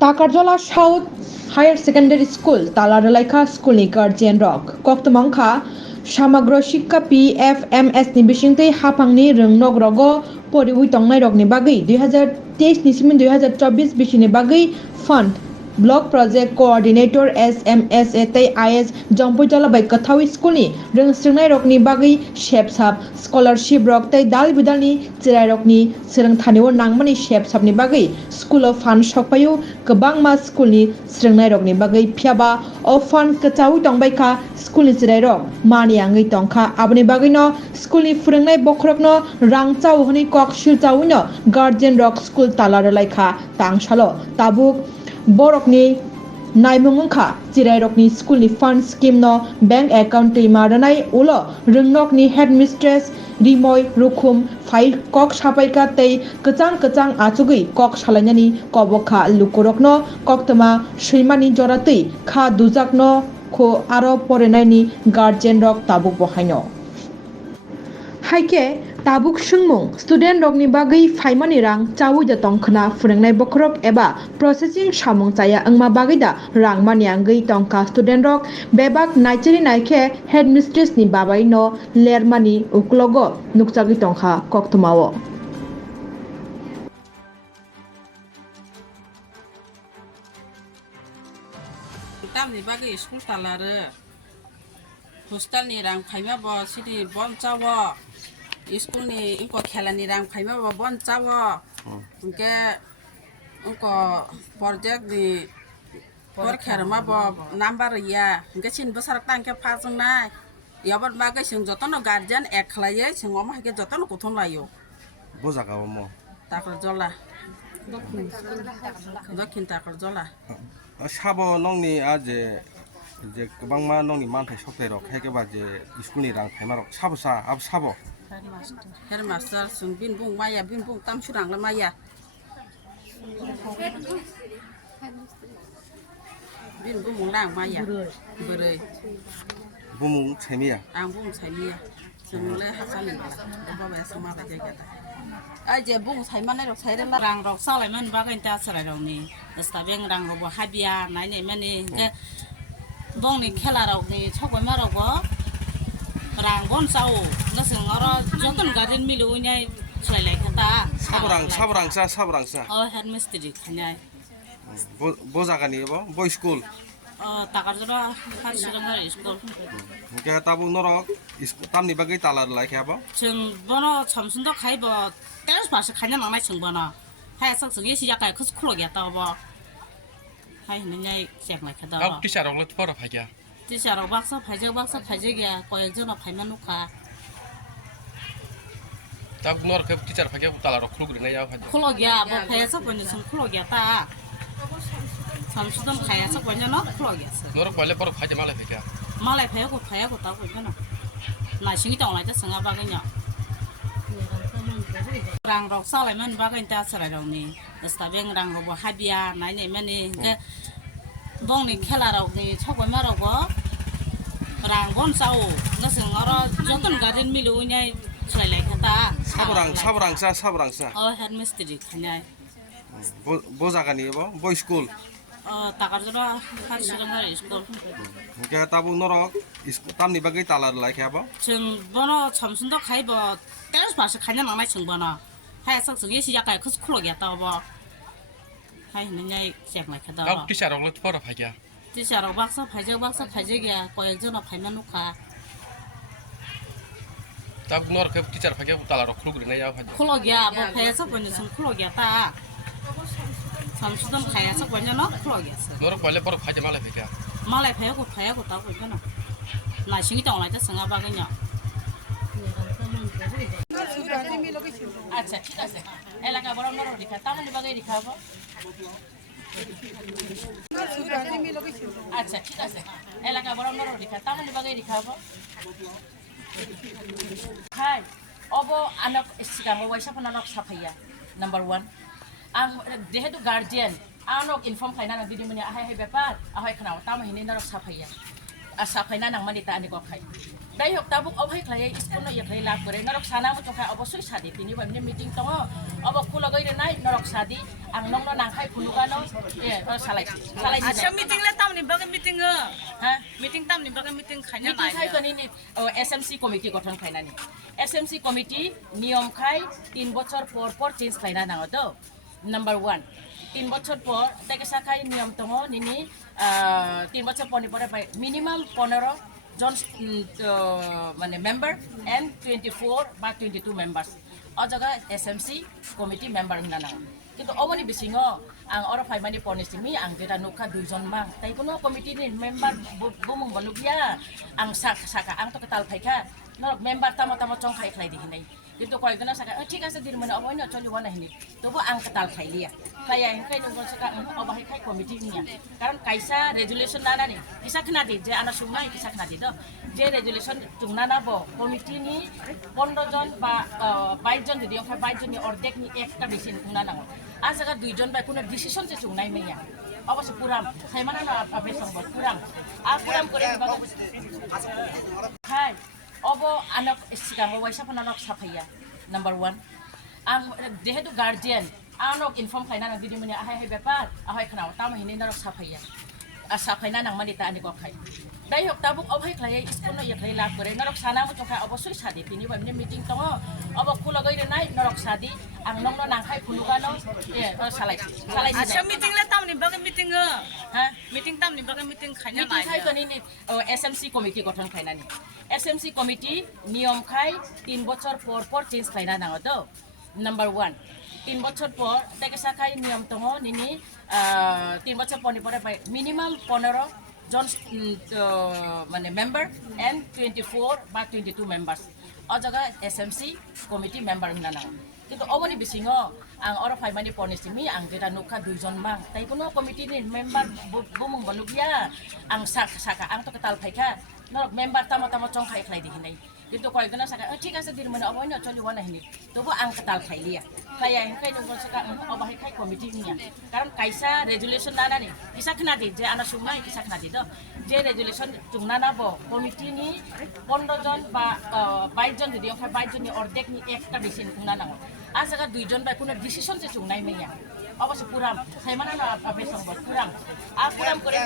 TAKARJALA South Higher Secondary School Tala Rwlaikha SCHOOLNI Guardianrok KOKTWMA Samagro Shikha PFMS ni bisingtei hapangni Rwngnok rogo poriwi tongnai rokni bagui 2023 ni simin 2024 bisini bagui fund Block Project Coordinator SMSA tei IS Jongpojala by Kathawi Schoolni Rwngstrongnai rokni bagui shepsap scholarship rok tei dal bidalni chirai rokni swrungthanio nangmani shepsapni bagui School of Fund sokpaio kwbangma schoolni swrungnai rokni bagui phiaba o fund kchawi tongbaikha schoolni chirai rok mani angui tongkha aboni bagui no schoolni phurungnai bokhorokno rang chao hwnwi kok Silchawi no Guardianrok School Tala Rwlaikha tangsalo tabuk borokni naimung wngkha chirai rokni schoolni fund scheme no bank account tui maranai ulo Rwngnok ni headmistress Rimoy rukhum file kok sapaika tei kachang achugui kok salainani kobokha lukurokno KOKTWMA swimmani joratui kha dujakno kho aro porenaini Guardianrok tabuk bohaino haike tabuk sungmung student rokni bagui faimani rang chawi da tongkhna phurungnai bokhorok eba processing samung chaya angma bagui da rang mani angui tongkha student rok bebak naichari naikhe headmistress ni babai no lermani uklogo nukchagui tongkha KOKTWMA o tamni bagui school talare hostel ni rang phaima bo sidi bon chawo school ni inko khela ni rang phaima bo bon chawo unke unko project ni por kherma bo number ya unke chin bosar tangke phajung nai yabar bagai sing jotono guardian ek khlaye singoma hake jotono kothom layo bo jaga mo TAKARJALA dokhin TAKARJALA sabo nongni aje je kwbangma nongni manthai soklai rok haike ba je schoolni rang phaima rok sabo sa ab sabo Headmaster sung bin bung maya bin bung tam surang la maya bin bung lang maya berei bumung chemia ang bung chai sung le hasali ba ba sama ba jaga ta aje bung chai mane rok chai la rang rok salai man ba kan ta sarai rok ni sta beng rang rok bo habia nai nei mane ge bong ni khela rok ni chokoi ma rok bo rang bon sao na sing oro joton garden milu unyai khlai khata sabrang sa o headmistress khanyai bo jaga ni bo boy school TAKARJALA Secondary School ke tabu norok tamni bagai Tala Rwlaikha bo जों बनो छमसुंद खाइबो तेरस पास खाइना नांनाय जों बनो हाय सक जों एसि जाकाय खस खुलो गया ताबो हाय नङाय जेकनाय खदा आउ टिचारक ल थरा फाग्या टिचारक बाक्सा फाइजे गया कयक जन फाइमा नुखा ताब नर के टिचार फाग्या ताला रख खुग्रिनाय या फाग्या खुलो गया बो फायसा पनि जों खुलो गया ता छमसुंद खायासा पनि न खुलो गया नर पहिले पर फाग्या मालाय फायको ता पनि न नासिङि दंलाय त संगा बागैnya rang rok salai man bagai ta sarai rok ni sta beng rang rok bo habia nai nei mane ge bong ni khela rok ni chokoi ma rok bo rang bon sao na sing oro joton garden milu unyai khlai khata sabrang sa o headmistress khanyai bo jaga ni bo boy school TAKARJALA Secondary School ke tabu norok tamni bagai Tala Rwlaikha bo जों बनो छमसुंद खाइबो तेरस पास खाइना नांनाय जों बनो हाय सक जों एसि जाकाय खस खुलो गया ताबो हाय नङाय जेकनाय खदा आउ टिचारक ल थरा फाग्या टिचारक बाक्सा फाइजे गया कयक जन फाइमा नुखा ताब नर के टिचार फाग्या ताला रख खुग्रिनाय या फाग्या खुलो गया बो फायसा पनि जों खुलो गया ता छमसुंद खायासा पनि न खुलो गया नर पहिले पर फाग्या मालाय फायको ता पनि न नासिङि दंलाय त संगा बागैnya আচ্ছা ঠিক আছে এলাকা বড় বড় লেখা তাহলে বাগাই দেখাবো আচ্ছা ঠিক আছে এলাকা বড় বড় লেখা তাহলে বাগাই দেখাবো হাই অব আনক সিগাঙ্গ ওয়াইসাফনা নক সাফাইয়া নাম্বার 1 আং যেহেতু গার্ডিয়ান আনক ইনফর্ম খাইনা না দিদি মানে আহাই ব্যাপার আহাই খানাও তাম হিনি নক সাফাইয়া আর সাফাইনা নাংমানি তা আনি ক খাই Dai hok tabuk obhai khlai school no yaklai lab gore norok sana mo chokha obosoi sadi tini ba meeting tongo obo khulagoi re nai norok sadi ang nongno nangkhai khulugano salai Acha meeting le tamni baga meeting ha meeting tamni baga meeting khanya meeting khai kani ni SMC committee গঠন খাইনা ni SMC committee নিয়ম খাই 3 বছর পর change খাইনা নাও তো number 1 3 বছর পর তাকে সাখাই নিয়ম তঙ্গ নিনি 3 বছর পর পরে মিনিমাম 15 জন মানে মেম্বার and 24 বা 22 members o jaga SMC committee member hina na কিন্তু অবনি বিসিং আং অর ফাইমানি পনিসিমি আং যেটা নুখা দুইজন মাং তাই কোনো কমিটি নি মেম্বার বুমুং বলুকিয়া আং সাকা আং তো কাতাল ফাইখা নরক মেম্বার তামা চং খাই খাই দিহি নাই কিন্তু কয়েকজন সাকা ঠিক আছে দির মানে অবনি চলিব না হিনি তবু আং কাতাল খাইলিয়া খাইয়া খাই নগর সাকা অবাহি খাই কমিটি নিয়া কারণ কাইসা রেজুলেশন না নানি কিসা খনা দি যে আনা সুমনা কিসা খনা দি দ যে রেজুলেশন চুংনা না ব কমিটি নি 15 জন বা 22 জন যদি 22 জন নি অর্ধেক নি একটা বেশি খুনা না আজাga দুইজন বা কোনো ডিসিশন যে চুংনাই মেয়া অবশ্য পুরাম সাইমানা না আপে সংবাদ পুরাম পুরাম করে খাই অব আনক সিগাং ওয়াইসা ফনানক সাফাইয়া নাম্বার 1 আং যেহেতু গার্জিয়ান আনক ইনফর্ম খাইনা না দিদি মানে আহাই হাই ব্যাপার আহাই খানাও তাম হিনে নরক সাফাইয়া সাফাইনা নাং মানিতা আনি গো খাই dai hok tabuk obhai khlai school no yaklai lab gore norok sana mo chokha obosoi sadi tini ba meeting tongo obo khulagoi re nai norok sadi ang nongno nangkhai khulugano salai Acha meeting le tamni baga meeting ha meeting tamni baga meeting khanya meeting khai kani ni SMC committee গঠন খাইনা ni SMC committee নিয়ম খাই 3 বছর পর change খাইনা না তো number 1 3 বছর পর তাকে সাখাই নিয়ম তঙ্গ নিনি 3 বছর পরে মিনিমাম 15 জন মানে মেম্বার and 24 বা 22 members o jaga SMC committee member hina na কিন্তু অবনি বিসিং আং অর ফাইমানি পনিসিমি আং যেটা নুখা দুইজন মাং তাই কোনো কমিটি নি মেম্বার বুমুং বলুকিয়া আং সাকা আং তো কাতাল ফাইখা নরক মেম্বার তামা চং খাই খাই দিহি নাই কিন্তু কয়েকজন সাকা ঠিক আছে দির মানে অবনি চলিব না হিনি তবু আং কাতাল খাইলিয়া খাইয়া খাই নগর সাকা অবাহি খাই কমিটি নিয়া কারণ কাইসা রেজুলেশন না নানি কিসা খনা দি যে আনা সুমনা কিসা খনা দি দ যে রেজুলেশন চুংনা না ব কমিটি নি 15 জন বা 22 জন যদি 22 জন নি অর্ধেক নি একটা বেশি খুনা না আজাga দুইজন বা কোনো ডিসিশন যে চুংনাই মেয়া অবশ্য পুরাম সাইমানা না আপে সংবাদ পুরাম পুরাম করে